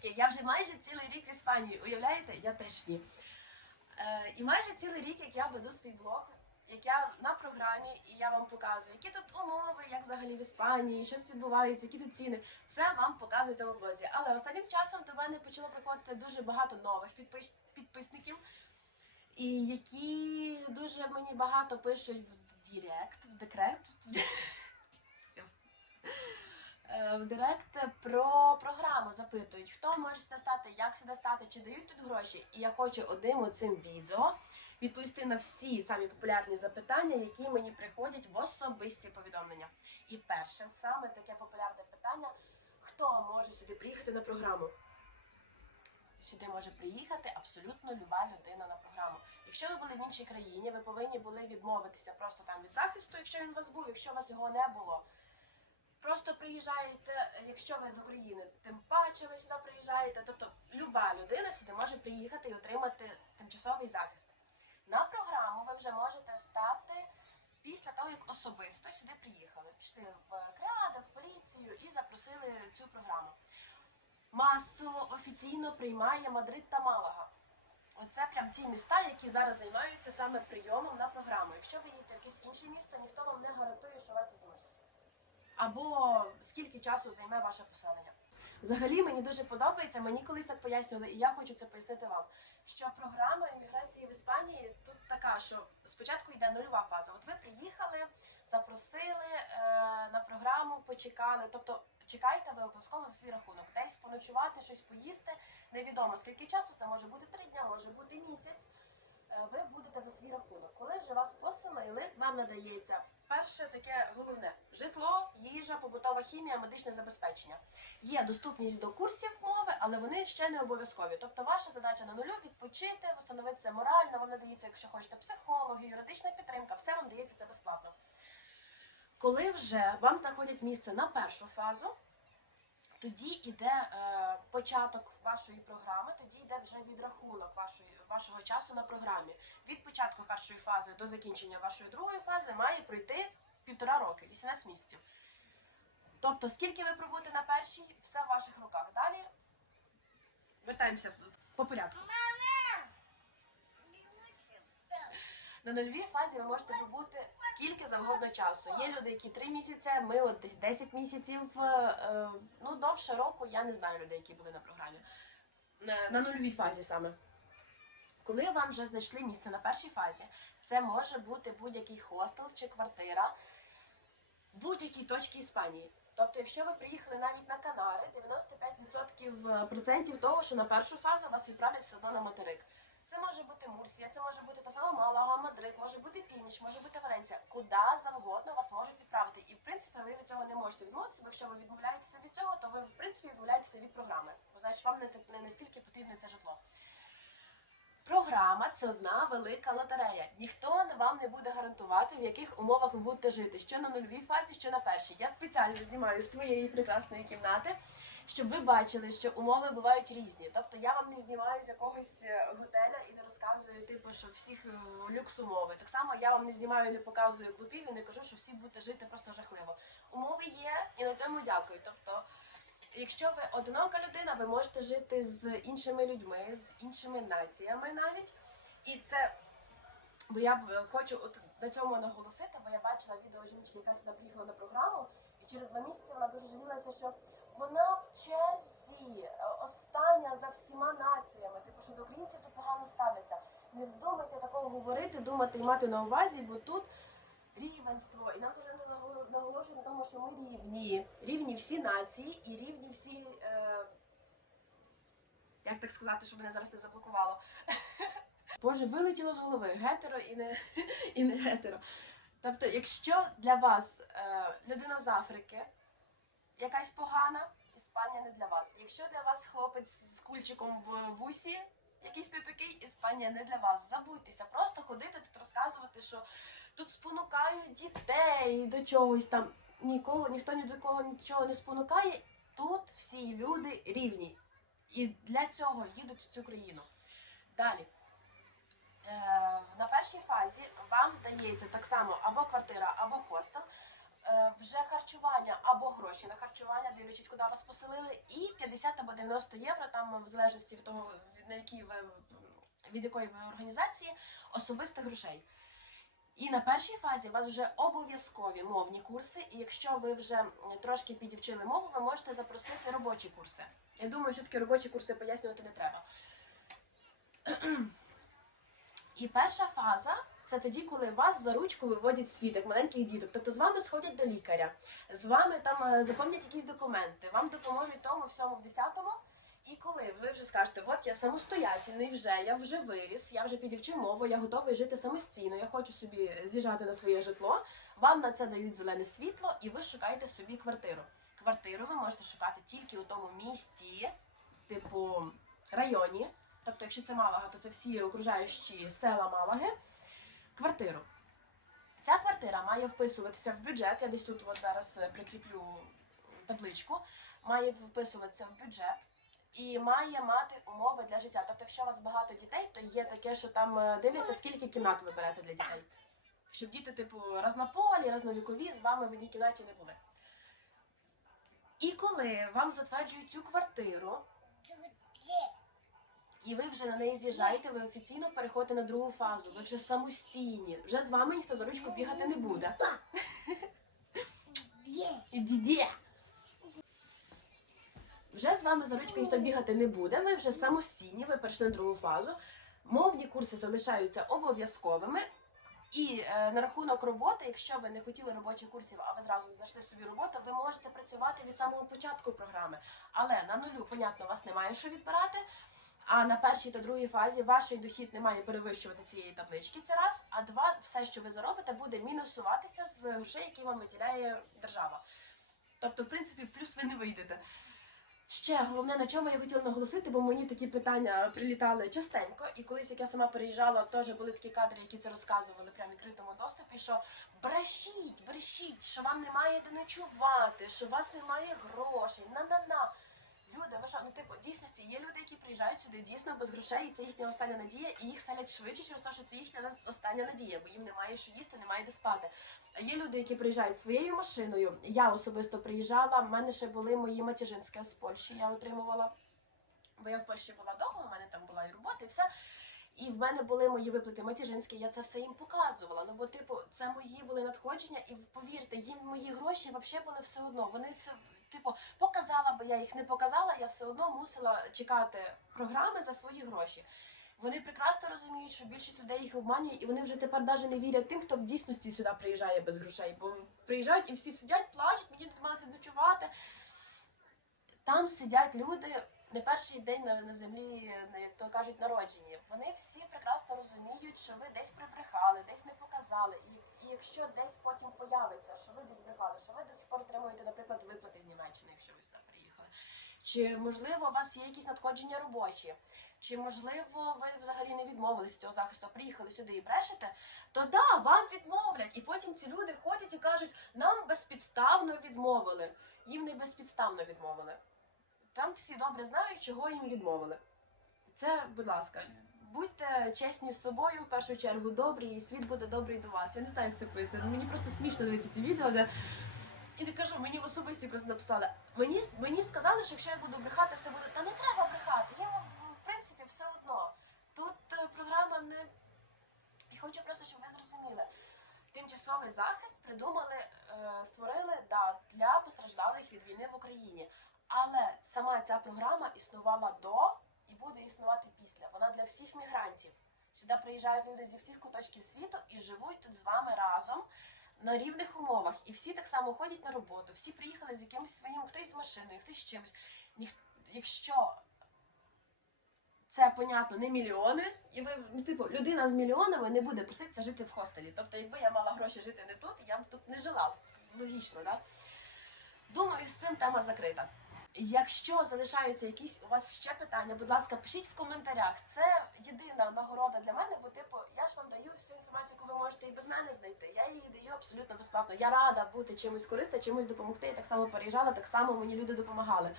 таке? Я вже майже цілий рік в Іспанії. Уявляєте? Я теж ні. Е, і майже цілий рік, як я веду свій блог, як я на програмі, і я вам показую, які тут умови, як взагалі в Іспанії, що тут відбувається, які тут ціни. Все вам показую в цьому блозі. Але останнім часом до мене почало приходити дуже багато нових підпис- підписників, і які дуже мені багато пишуть в Директ, в декрет. Е, В Директ про програму запитують, хто може сюди стати, як сюди стати, чи дають тут гроші. І я хочу одним оцим відео відповісти на всі самі популярні запитання, які мені приходять в особисті повідомлення. І перше, саме таке популярне питання: хто може сюди приїхати на програму? Сюди може приїхати абсолютно люба людина на програму. Якщо ви були в іншій країні, ви повинні були відмовитися просто там від захисту, якщо він у вас був, якщо у вас його не було. Просто приїжджаєте, якщо ви з України, тим паче ви сюди приїжджаєте. Тобто люба людина сюди може приїхати і отримати тимчасовий захист. На програму ви вже можете стати після того, як особисто сюди приїхали. Пішли в КРАД, в поліцію і запросили цю програму. Масово офіційно приймає Мадрид та Малага. Оце прям ті міста, які зараз займаються саме прийомом на програму. Якщо ви їдете в якесь інше місто, ніхто вам не гарантує, що вас візьмуть. Або скільки часу займе ваше поселення. Взагалі мені дуже подобається, мені колись так пояснювали, і я хочу це пояснити вам. Що програма імміграції в Іспанії тут така, що спочатку йде нульова фаза. От ви приїхали, запросили е, на програму, почекали. Тобто чекайте ви обов'язково за свій рахунок. Десь поночувати, щось поїсти. Невідомо скільки часу, це може бути три дня, може бути місяць. Е, Ви будете за свій рахунок. Коли вже вас поселили, вам надається перше таке головне житло, їжа, побутова хімія, медичне забезпечення. Є доступність до курсів мови, але вони ще не обов'язкові. Тобто, ваша задача на нулю відпочити, встановитися морально. Вам надається, якщо хочете, психологи, юридична підтримка, все вам дається це безплатно. Коли вже вам знаходять місце на першу фазу, тоді йде е, початок вашої програми, тоді йде вже відрахунок вашої, вашого часу на програмі. Від початку першої фази до закінчення вашої другої фази має пройти півтора роки, 18 місяців. Тобто, скільки ви пробудете на першій, все в ваших руках. Далі вертаємося по порядку. На нульовій фазі ви можете пробути скільки завгодно часу. Є люди, які 3 місяці, ми от десь 10 місяців. е, Ну, довше року я не знаю людей, які були на програмі. На, на нульовій фазі саме. Коли вам вже знайшли місце на першій фазі, це може бути будь-який хостел чи квартира в будь-якій точці Іспанії. Тобто, якщо ви приїхали навіть на Канари, 95% процентів того, що на першу фазу вас відправлять все одно на материк. Це може бути Мурсія, це може бути та сама Малага, Мадрид, може бути Північ, може бути Валенція. Куди завгодно вас можуть відправити. І в принципі ви від цього не можете відмовитися. Бо якщо ви відмовляєтеся від цього, то ви в принципі відмовляєтеся від програми. Бо значить вам не, настільки потрібне це житло. Програма це одна велика лотерея. Ніхто вам не буде гарантувати, в яких умовах ви будете жити, що на нульовій фазі, що на першій. Я спеціально знімаю з своєї прекрасної кімнати, щоб ви бачили, що умови бувають різні. Тобто я вам не знімаю з якогось е, готеля і не розказую, типу, що всіх е, люкс умови. Так само я вам не знімаю, і не показую клубів і не кажу, що всі будете жити просто жахливо. Умови є, і на цьому дякую. Тобто. Якщо ви одинока людина, ви можете жити з іншими людьми, з іншими націями навіть. І це, бо я б е, хочу от на цьому наголосити, бо я бачила відео жіночки, яка сюди приїхала на програму, і через два місяці вона дуже жалілася, що вона в черзі е, остання за всіма націями. Типу, що до українців тут погано ставляться. Не вздумайте такого говорити, думати і мати на увазі, бо тут рівенство. І нам завжди наголо- наголошують на тому, що ми рівні. Рівні всі нації і рівні всі. Е... Як так сказати, щоб мене зараз не заблокувало? Боже, вилетіло з голови гетеро і не, і не гетеро. Тобто, якщо для вас е, людина з Африки якась погана, Іспанія не для вас. Якщо для вас хлопець з кульчиком в вусі, якийсь ти такий, Іспанія не для вас. Забудьтеся, просто ходити тут розказувати, що тут спонукають дітей до чогось там. Нікого, ніхто ні до кого нічого не спонукає. Тут всі люди рівні. І для цього їдуть в цю країну. Далі. Е, на першій фазі вам дається так само або квартира, або хостел. Е, вже харчування або гроші на харчування, дивлячись, куди вас поселили, і 50 або 90 євро, там в залежності від того, від на якій ви від якої ви організації, особистих грошей. І на першій фазі у вас вже обов'язкові мовні курси, і якщо ви вже трошки підівчили мову, ви можете запросити робочі курси. Я думаю, що такі робочі курси пояснювати не треба. І перша фаза це тоді, коли вас за ручку виводять свідок маленьких діток. Тобто з вами сходять до лікаря, з вами там е, заповнять якісь документи, вам допоможуть тому, всьому, в десятому. І коли ви вже скажете, от я самостоятельний вже, я вже виріс, я вже підівчив мову, я готовий жити самостійно, я хочу собі з'їжджати на своє житло. Вам на це дають зелене світло, і ви шукаєте собі квартиру. Квартиру ви можете шукати тільки у тому місті, типу районі. Тобто, якщо це Малага, то це всі окружаючі села Малаги. Квартиру. Ця квартира має вписуватися в бюджет. Я десь тут от зараз е, прикріплю табличку. Має вписуватися в бюджет і має мати умови для життя. Тобто, якщо у вас багато дітей, то є таке, що там е, дивляться, скільки кімнат ви берете для дітей. Щоб діти, типу, разнополі, разновікові з вами в одній кімнаті не були. І коли вам затверджують цю квартиру, і ви вже на неї з'їжджаєте, ви офіційно переходите на другу фазу. Ви вже самостійні. Вже з вами ніхто за ручку бігати не буде. Дідє. Вже з вами за ручку ніхто бігати не буде. Ви вже самостійні, ви перейшли на другу фазу. Мовні курси залишаються обов'язковими. І е, на рахунок роботи, якщо ви не хотіли робочих курсів, а ви зразу знайшли собі роботу, ви можете працювати від самого початку програми. Але на нулю, понятно, вас немає що відбирати. А на першій та другій фазі ваш дохід не має перевищувати цієї таблички. Це раз. А два, все, що ви заробите, буде мінусуватися з грошей, які вам виділяє держава. Тобто, в принципі, в плюс ви не вийдете. Ще головне, на чому я хотіла наголосити, бо мені такі питання прилітали частенько. І колись, як я сама переїжджала, теж були такі кадри, які це розказували прямо в відкритому доступі. Що брешіть, брешіть, що вам немає де ночувати, що у вас немає грошей, на-на-на. Люди, ви що, ну типу, дійсності є люди, які приїжджають сюди дійсно без грошей, і це їхня остання надія, і їх селять швидше через те, що це їхня остання надія, бо їм немає що їсти, немає де спати. А Є люди, які приїжджають своєю машиною. Я особисто приїжджала. в мене ще були мої матіжинські з Польщі. Я отримувала, бо я в Польщі була довго, у мене там була і робота, і все. І в мене були мої виплати матіжинські, я це все їм показувала. Ну бо, типу, це мої були надходження, і повірте, їм мої гроші взагалі були все одно. Вони типу, показала, бо я їх не показала, я все одно мусила чекати програми за свої гроші. Вони прекрасно розуміють, що більшість людей їх обманює, і вони вже тепер навіть не вірять тим, хто в дійсності сюди приїжджає без грошей. Бо приїжджають і всі сидять, плачуть, мені де ночувати. Там сидять люди не перший день на, на землі, як то кажуть, народжені. Вони всі прекрасно розуміють, що ви десь прибрехали, десь не показали. І, і якщо десь потім появиться, що ви десь брехали, що ви до сих пор отримуєте, наприклад, виплати з Німеччини, якщо ви сюди приїхали. Чи можливо у вас є якісь надходження робочі? Чи можливо ви взагалі не відмовились цього захисту, приїхали сюди і брешете? То да, вам відмовлять. І потім ці люди ходять і кажуть, нам безпідставно відмовили. Їм не безпідставно відмовили. Там всі добре знають, чого їм відмовили. Це, будь ласка, будьте чесні з собою, в першу чергу добрі, і світ буде добрий до вас. Я не знаю, як це пояснити. Мені просто смішно дивитися ці відео, де і ти кажу, мені в особисті просто написали. Мені мені сказали, що якщо я буду брехати, все буде. Та не треба брехати. Я в принципі все одно. Тут е, програма не. І хочу просто, щоб ви зрозуміли. Тимчасовий захист придумали, е, створили да, для постраждалих від війни в Україні. Але сама ця програма існувала до і буде існувати після. Вона для всіх мігрантів. Сюди приїжджають люди зі всіх куточків світу і живуть тут з вами разом на рівних умовах. І всі так само ходять на роботу. Всі приїхали з якимось своїм, хтось з машиною, хтось з чимось. Ніх... Якщо це понятно, не мільйони, і ви ну, типу, людина з мільйонами не буде проситися жити в хостелі. Тобто, якби я мала гроші жити не тут, я б тут не жила. Логічно, так? Думаю, з цим тема закрита. Якщо залишаються якісь у вас ще питання, будь ласка, пишіть в коментарях. Це єдина нагорода для мене, бо типу я ж вам даю всю інформацію, яку ви можете і без мене знайти. Я її даю абсолютно безплатно. Я рада бути чимось корисна, чимось допомогти. Я так само переїжджала, так само мені люди допомагали.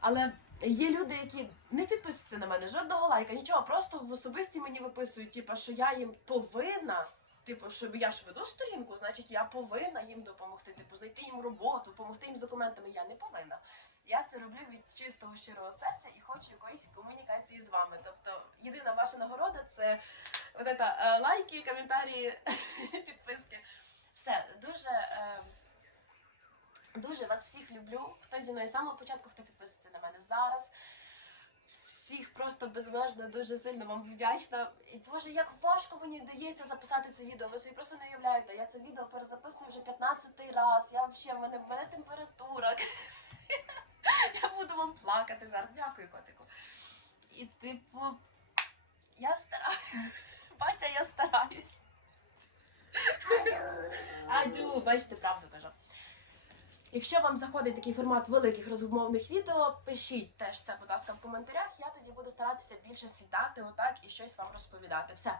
Але є люди, які не підписуються на мене, жодного лайка, нічого, просто в особисті мені виписують, типу, що я їм повинна типу, щоб я ж веду сторінку, значить я повинна їм допомогти. Типу, знайти їм роботу, допомогти їм з документами. Я не повинна. Я це роблю від чистого щирого серця і хочу якоїсь комунікації з вами. Тобто, єдина ваша нагорода це от это, е, лайки, коментарі, підписки. Все, дуже. Е, Дуже вас всіх люблю. Хто зі мною з самого початку, хто підписується на мене зараз. Всіх просто безмежно дуже сильно вам вдячна. І боже, як важко мені дається записати це відео. Ви собі просто не уявляєте. Я це відео перезаписую вже 15-й раз. Я взагалі, в мене, в мене температура. Буду вам плакати зараз. Дякую, котику. І типу, я стараюсь. Батя, я стараюсь. Аду, бачите, правду кажу. Якщо вам заходить такий формат великих розмовних відео, пишіть теж це, будь ласка, в коментарях. Я тоді буду старатися більше сідати отак і щось вам розповідати. Все,